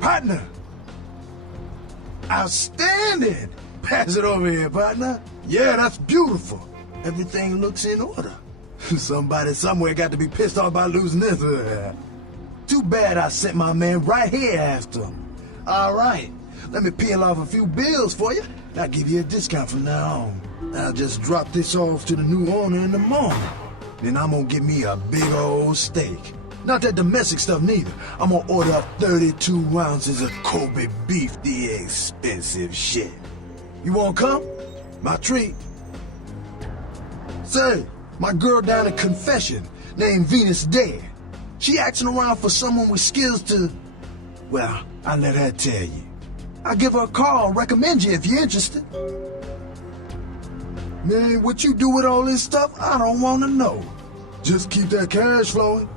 Partner! Outstanding! Pass it over here, partner. Yeah, that's beautiful. Everything looks in order. Somebody somewhere got to be pissed off by losing this. Too bad I sent my man right here after him. All right, let me peel off a few bills for you. I'll give you a discount from now on. I'll just drop this off to the new owner in the morning. Then I'm gonna get me a big old steak. Not that domestic stuff neither. I'm gonna order up 32 ounces of Kobe beef, the expensive shit. You wanna come? My treat. Say, my girl down in Confession, named Venus Dare. She asking around for someone with skills to... Well, I'll let her tell you. I'll give her a call, recommend you if you're interested. Man, what you do with all this stuff, I don't want to know. Just keep that cash flowing.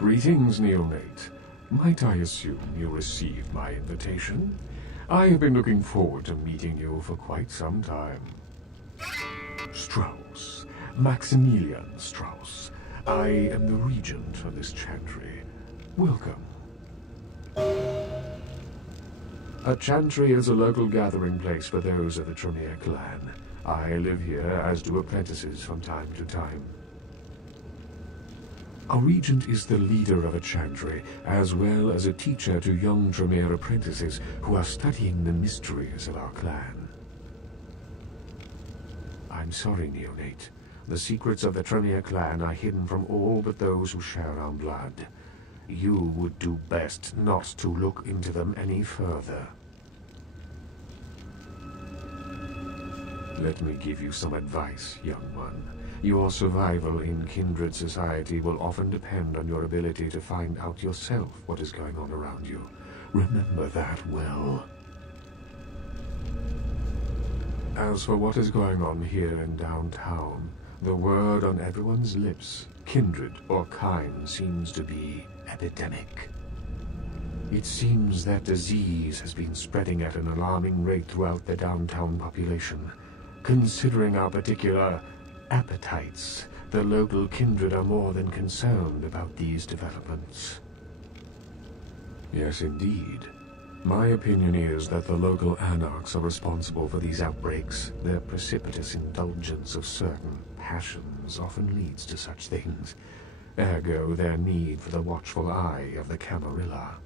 Greetings, neonate. Might I assume you received my invitation? I have been looking forward to meeting you for quite some time. Strauss. Maximilian Strauss. I am the regent of this chantry. Welcome. A chantry is a local gathering place for those of the Tremere clan. I live here, as do apprentices from time to time. A regent is the leader of a chantry, as well as a teacher to young Tremere apprentices who are studying the mysteries of our clan. I'm sorry, neonate. The secrets of the Tremere clan are hidden from all but those who share our blood. You would do best not to look into them any further. Let me give you some advice, young one. Your survival in kindred society will often depend on your ability to find out yourself what is going on around you. Remember that well. As for what is going on here in downtown, the word on everyone's lips, kindred or kind, seems to be epidemic. It seems that disease has been spreading at an alarming rate throughout the downtown population. Considering our particular appetites, the local kindred are more than concerned about these developments. Yes, indeed. My opinion is that the local anarchs are responsible for these outbreaks. Their precipitous indulgence of certain passions often leads to such things. Ergo, their need for the watchful eye of the Camarilla.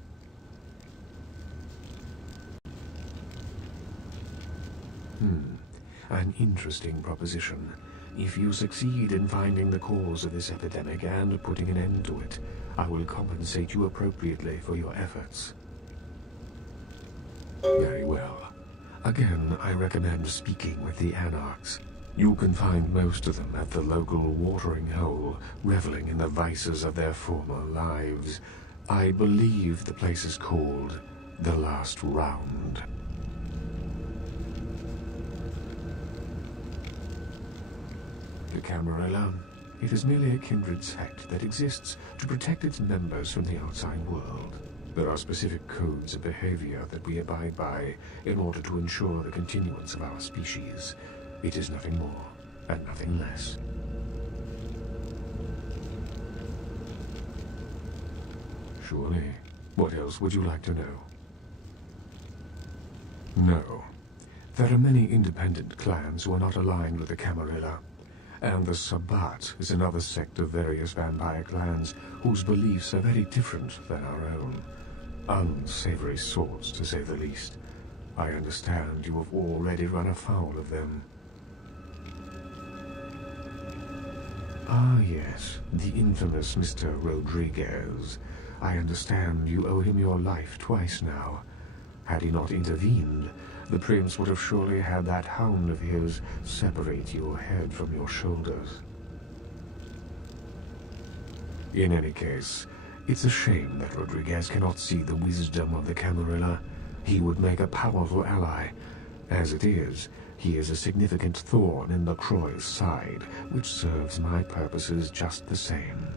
An interesting proposition. If you succeed in finding the cause of this epidemic and putting an end to it, I will compensate you appropriately for your efforts. Very well. Again, I recommend speaking with the Anarchs. You can find most of them at the local watering hole, reveling in the vices of their former lives. I believe the place is called The Last Round. The Camarilla. It is merely a kindred sect that exists to protect its members from the outside world. There are specific codes of behavior that we abide by in order to ensure the continuance of our species. It is nothing more and nothing less. Surely. What else would you like to know? No. There are many independent clans who are not aligned with the Camarilla. And the Sabbat is another sect of various vampire clans whose beliefs are very different than our own. Unsavory sorts, to say the least. I understand you have already run afoul of them. Ah, yes, the infamous Mr. Rodriguez. I understand you owe him your life twice now. Had he not intervened, the prince would have surely had that hound of his separate your head from your shoulders. In any case, it's a shame that Rodriguez cannot see the wisdom of the Camarilla. He would make a powerful ally. As it is, he is a significant thorn in LaCroix's side, which serves my purposes just the same.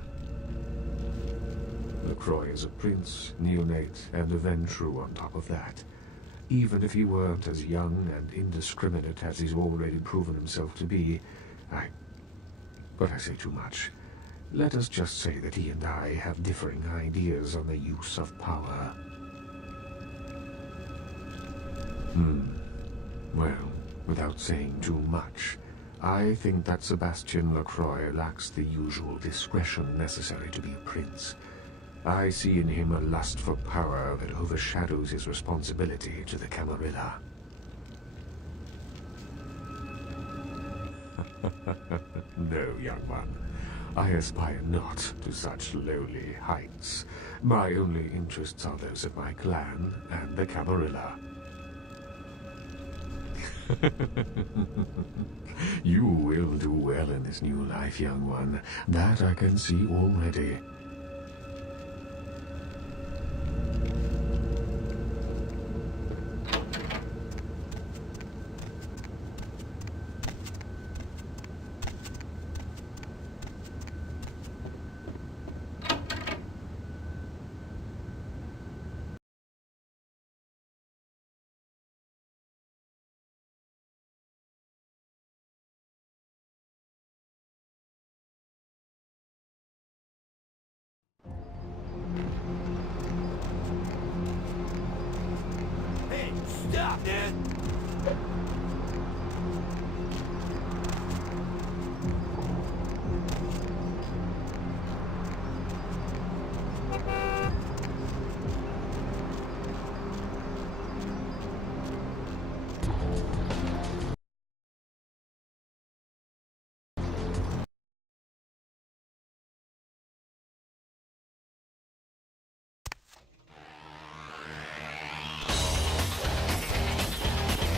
LaCroix is a prince, neonate, and a Ventrue on top of that. Even if he weren't as young and indiscriminate as he's already proven himself to be, But I say too much. Let us just say that he and I have differing ideas on the use of power. Well, without saying too much, I think that Sebastian LaCroix lacks the usual discretion necessary to be a prince. I see in him a lust for power that overshadows his responsibility to the Camarilla. No, young one. I aspire not to such lowly heights. My only interests are those of my clan and the Camarilla. You will do well in this new life, young one. That I can see already. Hey, stop, dude!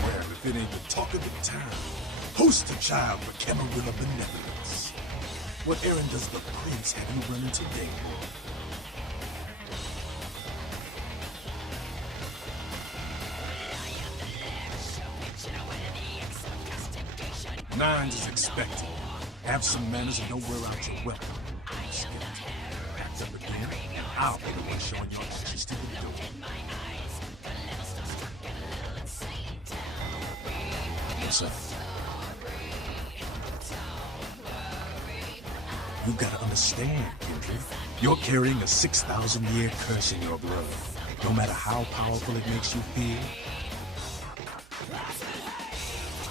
Well, if it ain't the talk of the town, poster child for Camarilla benevolence. What errand does the prince have you running today, boy? Nines is expected. Have some manners and don't wear out your weapon. Packed up again, and I'll be the one showing your actions to the door. What's up? You gotta understand, Kendrick. You're carrying a 6,000-year curse in your blood. No matter how powerful it makes you feel,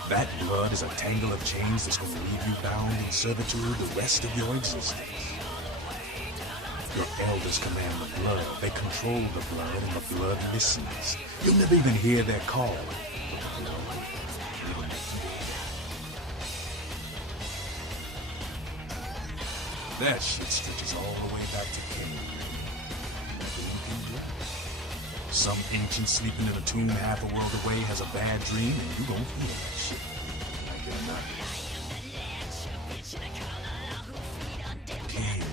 that blood is a tangle of chains that's gonna leave you bound in servitude the rest of your existence. Your elders command the blood. They control the blood, and the blood listens. You'll never even hear their call. That shit stretches all the way back to Cain. Some ancient sleeping in a tomb half a world away has a bad dream, and you gon' feel that shit. Like it or not. Cain,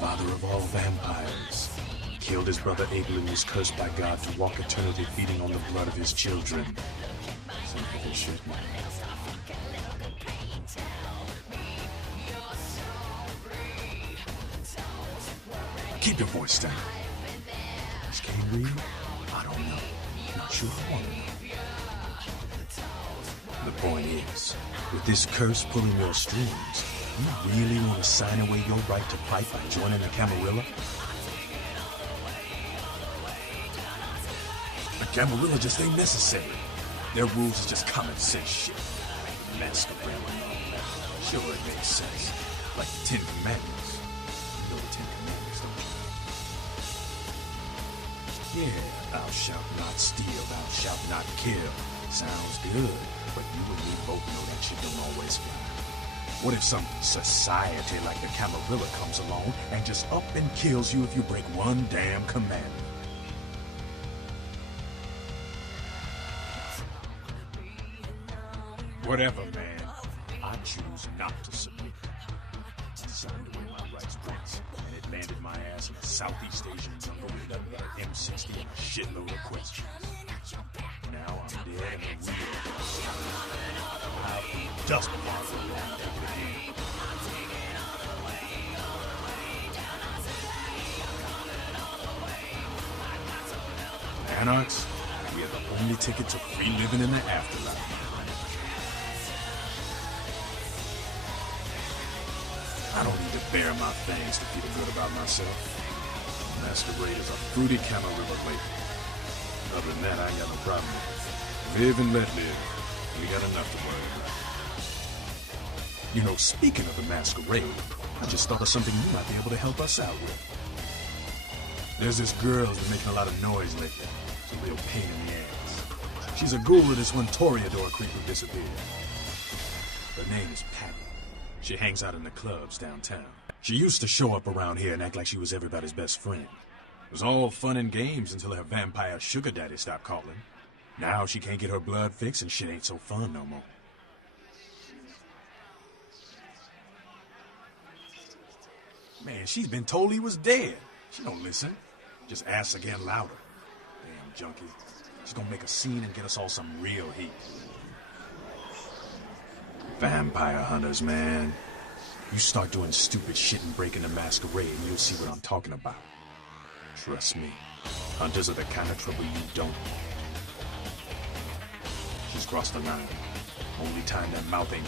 father of all vampires, killed his brother Abel and was cursed by God to walk eternity feeding on the blood of his children. Some people shit, man. Keep your voice down. Is Cain real? I don't know. Not sure I want to know. The point is, with this curse pulling your strings, you really want to sign away your right to fight by joining the Camarilla? The Camarilla just ain't necessary. Their rules is just common sense shit. Like Master Grandma and all that. Sure, it makes sense. Like the Ten Commandments. You know the Ten Commandments, don't you? Yeah, thou shalt not steal, thou shalt not kill. Sounds good, but you and me both know that shit don't always fly. What if some society like the Camarilla comes along and just up and kills you if you break one damn commandment? Whatever, man. I choose not to submit. I signed away my rights once, and it landed my ass in a Southeast Asian jungle with nothing but an M60 and a shitload of questions. Now I'm dead and the real I'll be dust parcel again. Anarchs, we are the only ticket to free living in the afterlife. I don't need to bare my fangs to feel good about myself. Masquerade is a fruity Camarilla lady. Other than that, I ain't got no problem with it. Live and let live. We got enough to worry about. You know, speaking of the Masquerade, I just thought of something you might be able to help us out with. There's this girl who's been making a lot of noise lately. It's a real pain in the ass. She's a ghoul of this one Toreador creep who disappeared. Her name is Patty. She hangs out in the clubs downtown. She used to show up around here and act like she was everybody's best friend. It was all fun and games until her vampire sugar daddy stopped calling. Now she can't get her blood fixed and shit ain't so fun no more. Man, she's been told he was dead. She don't listen. Just asks again louder. Damn junkie. She's gonna make a scene and get us all some real heat. Vampire hunters, man. You start doing stupid shit and breaking the masquerade and you'll see what I'm talking about. Trust me, hunters are the kind of trouble you don't. She's crossed the line. Only time that mouth ain't